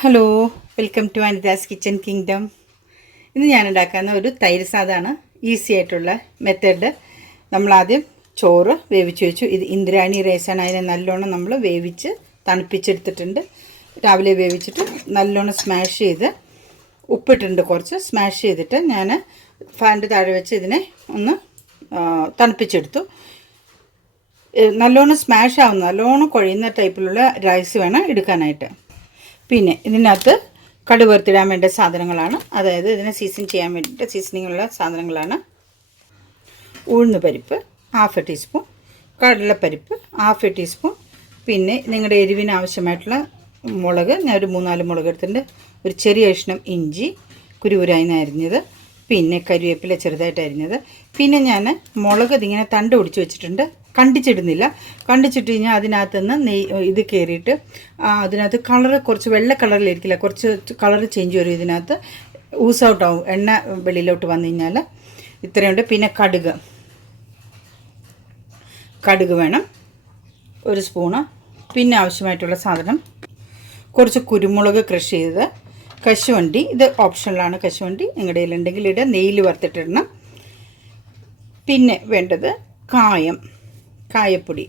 Hello, welcome to Anitha's kitchen kingdom. ഇന്ന് ഞാൻ ഉണ്ടാക്കുന്ന ഒരു തൈര് സാദമാണ്. ഈസി ആയിട്ടുള്ള മെത്തേഡ്. നമ്മളാദ്യം ചോറ് വേവിച്ച് വെച്ചു. ഇത് ഇന്ദ്രാണി റൈസാണ്. അതിനെ നല്ലോണം നമ്മൾ വേവിച്ച് തണുപ്പിച്ചെടുത്തിട്ടുണ്ട്. രാവിലെ വേവിച്ചിട്ട് നല്ലോണം സ്മാഷ് ചെയ്ത് ഉപ്പിട്ടുണ്ട്, കുറച്ച് സ്മാഷ് ചെയ്തിട്ട് ഞാൻ ഫാനിൻ്റെ താഴെ വെച്ച് ഇതിനെ ഒന്ന് തണുപ്പിച്ചെടുത്തു. നല്ലോണം സ്മാഷ് ആവുന്ന, നല്ലോണം കുഴയുന്ന ടൈപ്പിലുള്ള റൈസ് വേണം എടുക്കാനായിട്ട്. പിന്നെ ഇതിനകത്ത് കടുക് വറുത്തിടാൻ വേണ്ട സാധനങ്ങളാണ്, അതായത് ഇതിനെ ചെയ്യാൻ വേണ്ടിയിട്ട് സീസണിങ്ങുള്ള സാധനങ്ങളാണ്. ഉഴുന്ന് പരിപ്പ് 1/2 ടീസ്പൂൺ, കടലപ്പരിപ്പ് 1/2 ടീസ്പൂൺ, പിന്നെ നിങ്ങളുടെ എരിവിന് ആവശ്യമായിട്ടുള്ള മുളക്, ഞാൻ ഒരു 3-4 മുളക് എടുത്തിട്ടുണ്ട്, ഒരു ചെറിയ കഷ്ണം ഇഞ്ചി കുരുകുരായി അരിഞ്ഞത്, പിന്നെ കരിവേപ്പില ചെറുതായിട്ട് അരിഞ്ഞത്, പിന്നെ ഞാൻ മുളക് ഇതിങ്ങനെ തണ്ട് ഒടിച്ച് വെച്ചിട്ടുണ്ട്. കണ്ടിച്ചിടുന്നില്ല. കണ്ടിച്ചിട്ട് കഴിഞ്ഞാൽ അതിനകത്ത് നിന്ന് ഇത് കയറിയിട്ട് അതിനകത്ത് കളറ് കുറച്ച് വെള്ള കളറിലിരിക്കില്ല, കുറച്ച് കളറ് ചേഞ്ച് വരും. ഇതിനകത്ത് ഊസ് ഔട്ട് ആവും, എണ്ണ വെളിയിലോട്ട് വന്നു കഴിഞ്ഞാൽ. ഇത്രയുണ്ട്. പിന്നെ കടുക് വേണം 1 സ്പൂണ്. പിന്നെ ആവശ്യമായിട്ടുള്ള സാധനം കുറച്ച് കുരുമുളക് ക്രഷ് ചെയ്തത്, കശുവണ്ടി, ഇത് ഓപ്ഷണലാണ്. കശുവണ്ടി നിങ്ങളുടെ കയ്യിലുണ്ടെങ്കിൽ ഇടുക, നെയ്യിൽ വറുത്തിട്ടിടണം. പിന്നെ വേണ്ടത് കായപ്പൊടി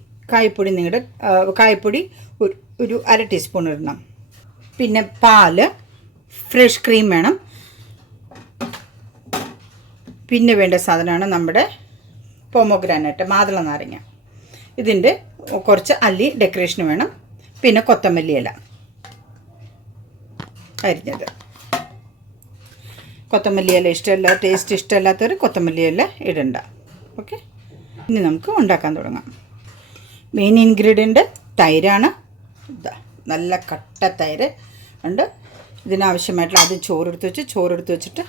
നിങ്ങളുടെ കായപ്പൊടി ഒരു 1/2 ടീസ്പൂൺ ഇടണം. പിന്നെ പാല്, ഫ്രഷ് ക്രീം വേണം. പിന്നെ വേണ്ട സാധനമാണ് നമ്മുടെ പൊമോഗ്രാനൈറ്റ്, മാതള നാരങ്ങ. ഇതിൻ്റെ കുറച്ച് അല്ലി ഡെക്കറേഷന് വേണം. പിന്നെ കൊത്തമല്ലി ഇല അരിഞ്ഞത്. കൊത്തമല്ലി ഇല ഇഷ്ടമല്ല, ടേസ്റ്റ് ഇഷ്ടമല്ലാത്തവർ കൊത്തമല്ലി ഇല ഇടണ്ട. ഓക്കെ, ഇനി നമുക്ക് ഉണ്ടാക്കാൻ തുടങ്ങാം. മെയിൻ ഇൻഗ്രീഡിയൻറ്റ് തൈരാണ്. നല്ല കട്ട തൈര് ഉണ്ട്. ഇതിനാവശ്യമായിട്ടുള്ള ആദ്യം ചോറെടുത്ത് വെച്ചിട്ട്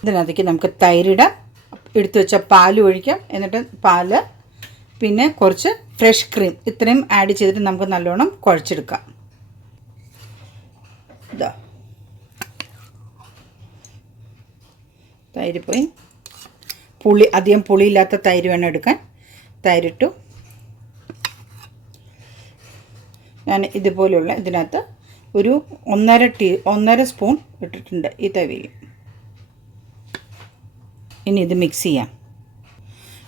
ഇതിനകത്തേക്ക് നമുക്ക് തൈരിടാം. എടുത്തു വെച്ച പാൽ ഒഴിക്കാം. എന്നിട്ട് പാല്, പിന്നെ കുറച്ച് ഫ്രഷ് ക്രീം, ഇത്രയും ആഡ് ചെയ്തിട്ട് നമുക്ക് നല്ലോണം കുഴച്ചെടുക്കാം. തൈര് പോയി. അധികം പുളിയില്ലാത്ത തൈര് വേണം എടുക്കാൻ. തൈരിട്ടു. ഞാൻ ഇതുപോലെയുള്ള ഇതിനകത്ത് ഒരു 1.5 സ്പൂൺ ഇട്ടിട്ടുണ്ട് ഈ തവിയിൽ. ഇനി ഇത് മിക്സ് ചെയ്യാം.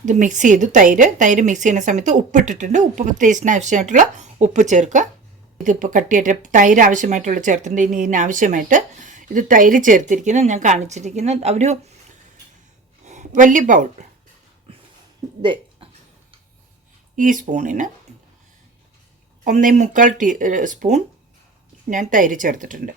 ഇത് മിക്സ് ചെയ്തു. തൈര് മിക്സ് ചെയ്യുന്ന സമയത്ത് ഉപ്പിട്ടിട്ടുണ്ട്. ഉപ്പ് ടേസ്റ്റിന് ആവശ്യമായിട്ടുള്ള ഉപ്പ് ചേർക്കുക. ഇതിപ്പോൾ കട്ടിയായിട്ട് തൈര് ആവശ്യമായിട്ടുള്ള ചേർത്തിട്ടുണ്ട്. ഇനി ഇതിനാവശ്യമായിട്ട് ഇത് തൈര് ചേർത്തിരിക്കുന്നത് ഞാൻ കാണിച്ചിരിക്കുന്ന ഒരു വലിയ ബൗൾ, ഇത് ഈ സ്പൂണിന് 1.25 സ്പൂൺ ഞാൻ തൈര് ചേർത്തിട്ടുണ്ട്.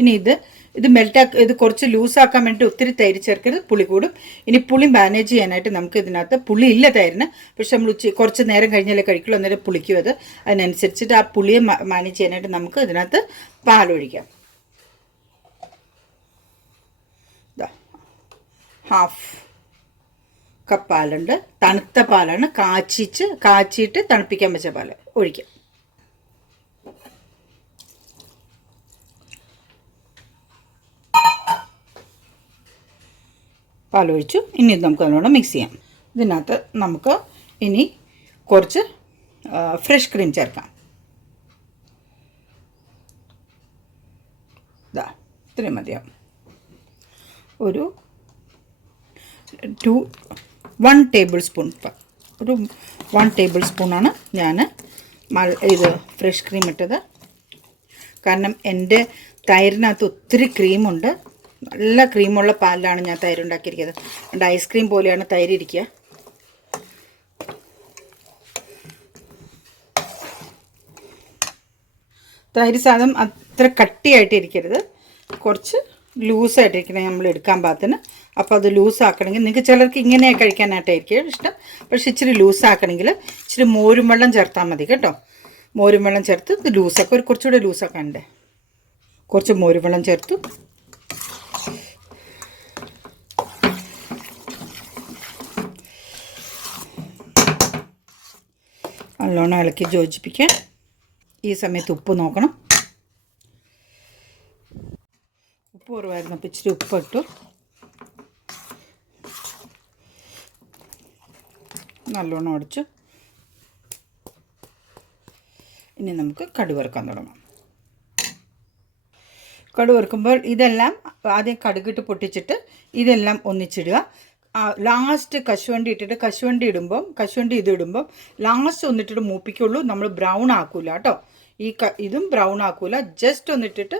ഇനി ഇത് ഇത് കുറച്ച് ലൂസാക്കാൻ വേണ്ടി ഒത്തിരി തൈര് ചേർക്കരുത്, പുളി കൂടും. ഇനി പുളി മാനേജ് ചെയ്യാനായിട്ട് നമുക്ക് ഇതിനകത്ത് പുളി ഇല്ല തൈരിന്, പക്ഷെ നമ്മൾ കുറച്ച് നേരം കഴിഞ്ഞാലേ കഴിക്കുള്ളൂ, അന്നേരം പുളിക്കും അത്. അതിനനുസരിച്ചിട്ട് ആ പുളിയെ മാനേജ് ചെയ്യാനായിട്ട് നമുക്ക് ഇതിനകത്ത് പാലൊഴിക്കാം. 1/2 കപ്പ് പാലുണ്ട്. തണുത്ത പാലാണ്, കാച്ചിയിട്ട് തണുപ്പിക്കാൻ വെച്ച പാൽ ഒഴിക്കാം. പാലൊഴിച്ചു. ഇനി ഇത് നമുക്ക് നല്ലോണം മിക്സ് ചെയ്യാം. ഇതിനകത്ത് നമുക്ക് ഇനി കുറച്ച് ഫ്രഷ് ക്രീം ചേർക്കാം. ഇത്രയും മതിയാവും. ഒരു 1 ടേബിൾ സ്പൂൺ, ഒരു 1 ടേബിൾ സ്പൂണാണ് ഞാൻ ഇത് ഫ്രഷ് ക്രീം ഇട്ടത്. കാരണം എൻ്റെ തൈരിനകത്ത് ഒത്തിരി ക്രീമുണ്ട്. നല്ല ക്രീമുള്ള പാലിലാണ് ഞാൻ തൈര് ഉണ്ടാക്കിയിരിക്കുന്നത്. അതുകൊണ്ട് ഐസ്ക്രീം പോലെയാണ് തൈര് ഇരിക്കുക. തൈര് സാധനം അത്ര കട്ടിയായിട്ടിരിക്കരുത്, കുറച്ച് ലൂസായിട്ടിരിക്കണം നമ്മൾ എടുക്കാൻ പാകത്തിന്. അപ്പോൾ അത് ലൂസാക്കണമെങ്കിൽ നിങ്ങൾക്ക് ചിലർക്ക് ഇങ്ങനെ കഴിക്കാനായിട്ടായിരിക്കും ഇഷ്ടം, പക്ഷെ ഇച്ചിരി ലൂസാക്കണമെങ്കിൽ ഇച്ചിരി മോരും വെള്ളം ചേർത്താൽ മതി കേട്ടോ. മോരും വെള്ളം ചേർത്ത് ഇത് ലൂസാക്കുക. കുറച്ചുകൂടെ ലൂസാക്കാനുണ്ട്. കുറച്ച് മോരും വെള്ളം ചേർത്തു. നല്ലോണം ഇളക്കി യോജിപ്പിക്കാൻ. ഈ സമയത്ത് ഉപ്പ് നോക്കണം. ഉപ്പ് കുറവായിരുന്നു, അപ്പോൾ ഇച്ചിരി ഉപ്പിട്ടു. നല്ലോണം അടിച്ചു. ഇനി നമുക്ക് കടുക് വറുക്കാൻ തുടങ്ങാം. കടുക് വറുക്കുമ്പോൾ ഇതെല്ലാം ആദ്യം കടുകിട്ട് പൊട്ടിച്ചിട്ട് ഇതെല്ലാം ഒന്നിച്ചിടുക. ലാസ്റ്റ് കശുവണ്ടി ഇട്ടിട്ട് കശുവണ്ടി ഇതിടുമ്പം ലാസ്റ്റ് ഒന്നിട്ടിട്ട് മൂപ്പിക്കുള്ളൂ. നമ്മൾ ബ്രൗൺ ആക്കൂല കേട്ടോ. ഇതും ബ്രൗൺ ആക്കൂല. ജസ്റ്റ് ഒന്നിട്ടിട്ട്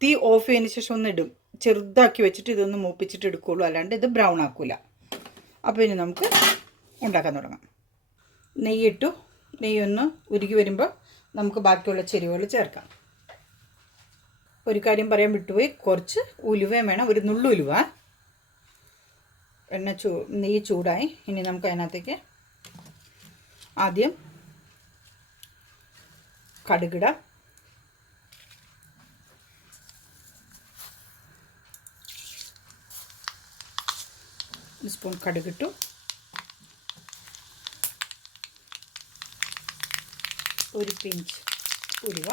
തീ ഓഫ് ചെയ്തതിന് ശേഷം ഒന്നിടും. ചെറുതാക്കി വെച്ചിട്ട് ഇതൊന്ന് മൂപ്പിച്ചിട്ട് എടുക്കുള്ളൂ. അല്ലാണ്ട് ഇത് ബ്രൗൺ ആക്കൂല. അപ്പോൾ ഇനി നമുക്ക് ഉണ്ടാക്കാൻ തുടങ്ങാം. നെയ്യിട്ടു. നെയ്യൊന്ന് ഉരുകി വരുമ്പോൾ നമുക്ക് ബാക്കിയുള്ള ചേരുവകൾ ചേർക്കാം. ഒരു കാര്യം പറയാൻ വിട്ടുപോയി, കുറച്ച് ഉലുവയും വേണം, ഒരു നുള്ളു ഉലുവ. നെയ്യ് ചൂടായി. ഇനി നമുക്ക് അതിനകത്തേക്ക് ആദ്യം കടുകിടാം. ഒരു സ്പൂൺ കടുകിട്ടു. ഒരു പിഞ്ച് ഉലുവ,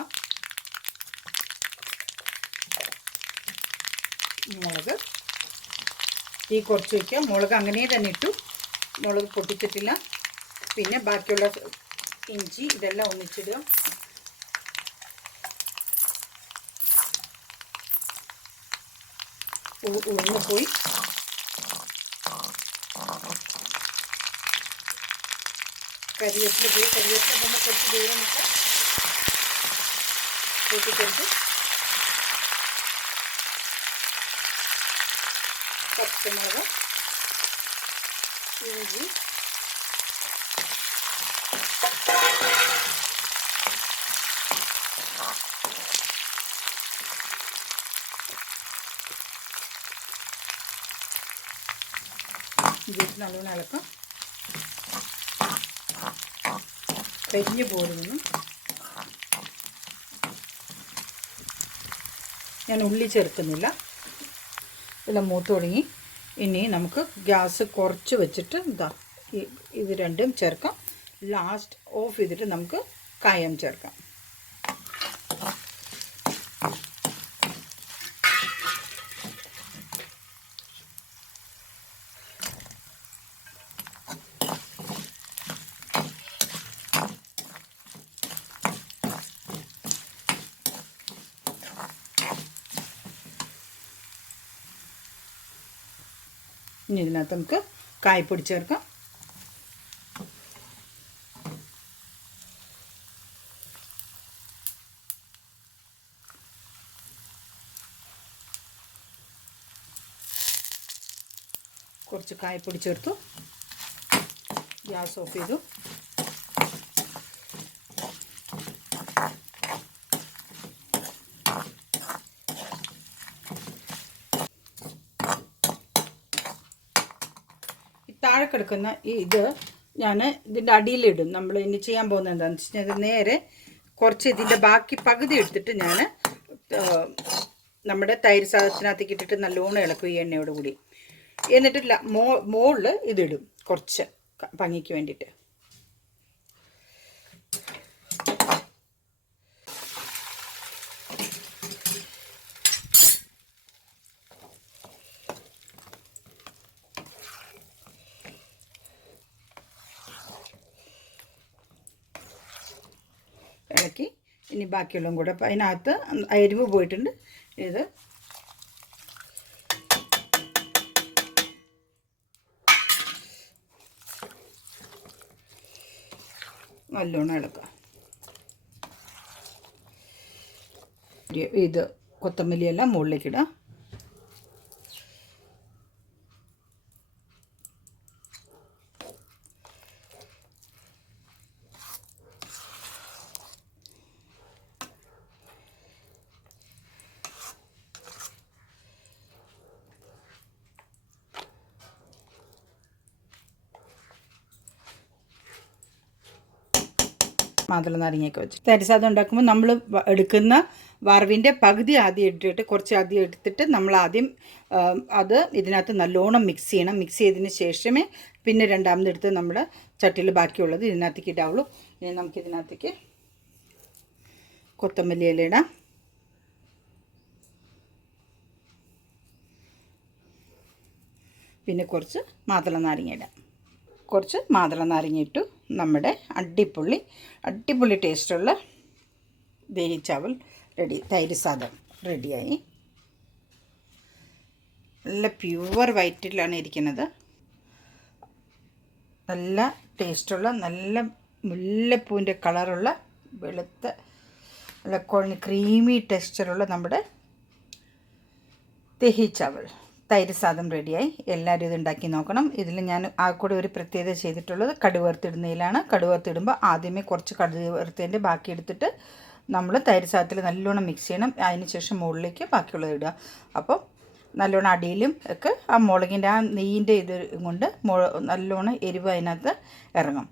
മുളക്. തീ കുറച്ച് വയ്ക്കുക. മുളക് അങ്ങനെ തന്നെ ഇട്ടു. മുളക് പൊട്ടിച്ചിട്ടില്ല. പിന്നെ ബാക്കിയുള്ള ഇഞ്ചി ഇതെല്ലാം ഒന്നിച്ചിടുക. ഉഴുന്ന് പോയി. കരിവേപ്പില പോയി. കരിവേപ്പില പോകുമ്പോൾ കുറച്ച് ദൂരം നിൽക്കാം. കൂട്ടിക്കൊണ്ട് പച്ചമുളക്, ഇഞ്ചി, ഇതിട്ട് നല്ലോണം ഇളക്കാം. കരിഞ്ഞു പോരുന്നു. ഞാൻ ഉള്ളി ചേർക്കുന്നില്ല. എല്ലാം മൂത്ത് തുടങ്ങി. ഇനി നമുക്ക് ഗ്യാസ് കുറച്ച് വെച്ചിട്ട് ഇത് രണ്ടും ചേർക്കാം. ലാസ്റ്റ് ഓഫ് ചെയ്തിട്ട് നമുക്ക് കായം ചേർക്കാം. ഇനി ഇതിനകത്ത് നമുക്ക് കായപ്പൊടി ചേർക്കാം. കുറച്ച് കായപ്പൊടി ചേർത്തു. ഗ്യാസ് ഓഫ് ചെയ്തു. താഴെ കിടക്കുന്ന ഇത് ഞാൻ ഇതിൻ്റെ അടിയിലിടും. നമ്മൾ ഇനി ചെയ്യാൻ പോകുന്നത് എന്താണെന്ന് വെച്ച് കഴിഞ്ഞാൽ നേരെ കുറച്ച് ഇതിൻ്റെ ബാക്കി പകുതി എടുത്തിട്ട് ഞാൻ നമ്മുടെ തൈര് സാധനത്തിനകത്തേക്ക് ഇട്ടിട്ട് നല്ലോണം ഇളക്കും ഈ എണ്ണയോട് കൂടി. എന്നിട്ട് മുകളിൽ ഇതിടും കുറച്ച് ഭംഗിക്ക് വേണ്ടിയിട്ട്. ഇളക്കി ഇനി ബാക്കിയുള്ളതും കൂടെ അതിനകത്ത് എരിവ് പോയിട്ടുണ്ട്. ഇത് നല്ലോണം ഇളക്കുക. ഇത് കൊത്തമല്ലിയെല്ലാം മുകളിലേക്ക് ഇടാം. മാതള നാരങ്ങയൊക്കെ വെച്ച് തരിസാദം ഉണ്ടാക്കുമ്പോൾ നമ്മൾ എടുക്കുന്ന വറവിൻ്റെ പകുതി ആദ്യം ഇട്ടിട്ട് കുറച്ച് ആദ്യം എടുത്തിട്ട് നമ്മൾ ആദ്യം അത് ഇതിനകത്ത് നല്ലോണം മിക്സ് ചെയ്യണം. മിക്സ് ചെയ്തതിന് ശേഷമേ പിന്നെ രണ്ടാമതെടുത്ത് നമ്മുടെ ചട്ടിയിൽ ബാക്കിയുള്ളത് ഇതിനകത്തേക്ക് ഇടാവുള്ളൂ. ഇനി നമുക്കിതിനകത്തേക്ക് കൊത്തമല്ലി ഇല ഇടാം. പിന്നെ കുറച്ച് മാതള നാരങ്ങ ഇടാം. കുറച്ച് മാതള നാരങ്ങ ഇട്ടു. നമ്മുടെ അടിപൊളി ടേസ്റ്റുള്ള ദഹി ചാവൽ റെഡി. തൈര് സാദം റെഡിയായി. നല്ല പ്യുവർ വൈറ്റിലാണ് ഇരിക്കുന്നത്. നല്ല ടേസ്റ്റുള്ള, നല്ല മുല്ലപ്പൂവിൻ്റെ കളറുള്ള, വെളുത്ത, നല്ല ക്രീമി ടെക്സ്ചറുള്ള നമ്മുടെ ദഹി ചാവൽ തൈര് സാദം റെഡിയായി. എല്ലാവരും ഇത് ഉണ്ടാക്കി നോക്കണം. ഇതിൽ ഞാൻ കൂടെ ഒരു പ്രത്യേകത ചെയ്തിട്ടുള്ളത് കടുക് വറുത്തിടുന്നതിലാണ്. കടുക് വറുത്തിടുമ്പോൾ ആദ്യമേ കുറച്ച് കടുക് വറുത്തതിൻ്റെ ബാക്കി എടുത്തിട്ട് നമ്മൾ തൈര് സാദത്തിൽ നല്ലോണം മിക്സ് ചെയ്യണം. അതിന് ശേഷം മുകളിലേക്ക് ബാക്കിയുള്ളത് ഇടുക. അപ്പോൾ നല്ലോണം അടിയിലും ഒക്കെ ആ മുളകിൻ്റെ ആ നെയ്യിൻ്റെ ഇത് കൊണ്ട് നല്ലോണം എരിവ് അതിനകത്ത് ഇറങ്ങും.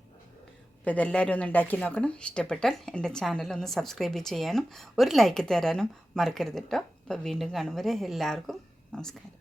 അപ്പോൾ ഇതെല്ലാവരും ഒന്ന് ഉണ്ടാക്കി നോക്കണം. ഇഷ്ടപ്പെട്ടാൽ എൻ്റെ ചാനലൊന്ന് സബ്സ്ക്രൈബ് ചെയ്യാനും ഒരു ലൈക്ക് തരാനും മറക്കരുത് കേട്ടോ. അപ്പോൾ വീണ്ടും കാണും വരെ എല്ലാവർക്കും നമസ്കാരം.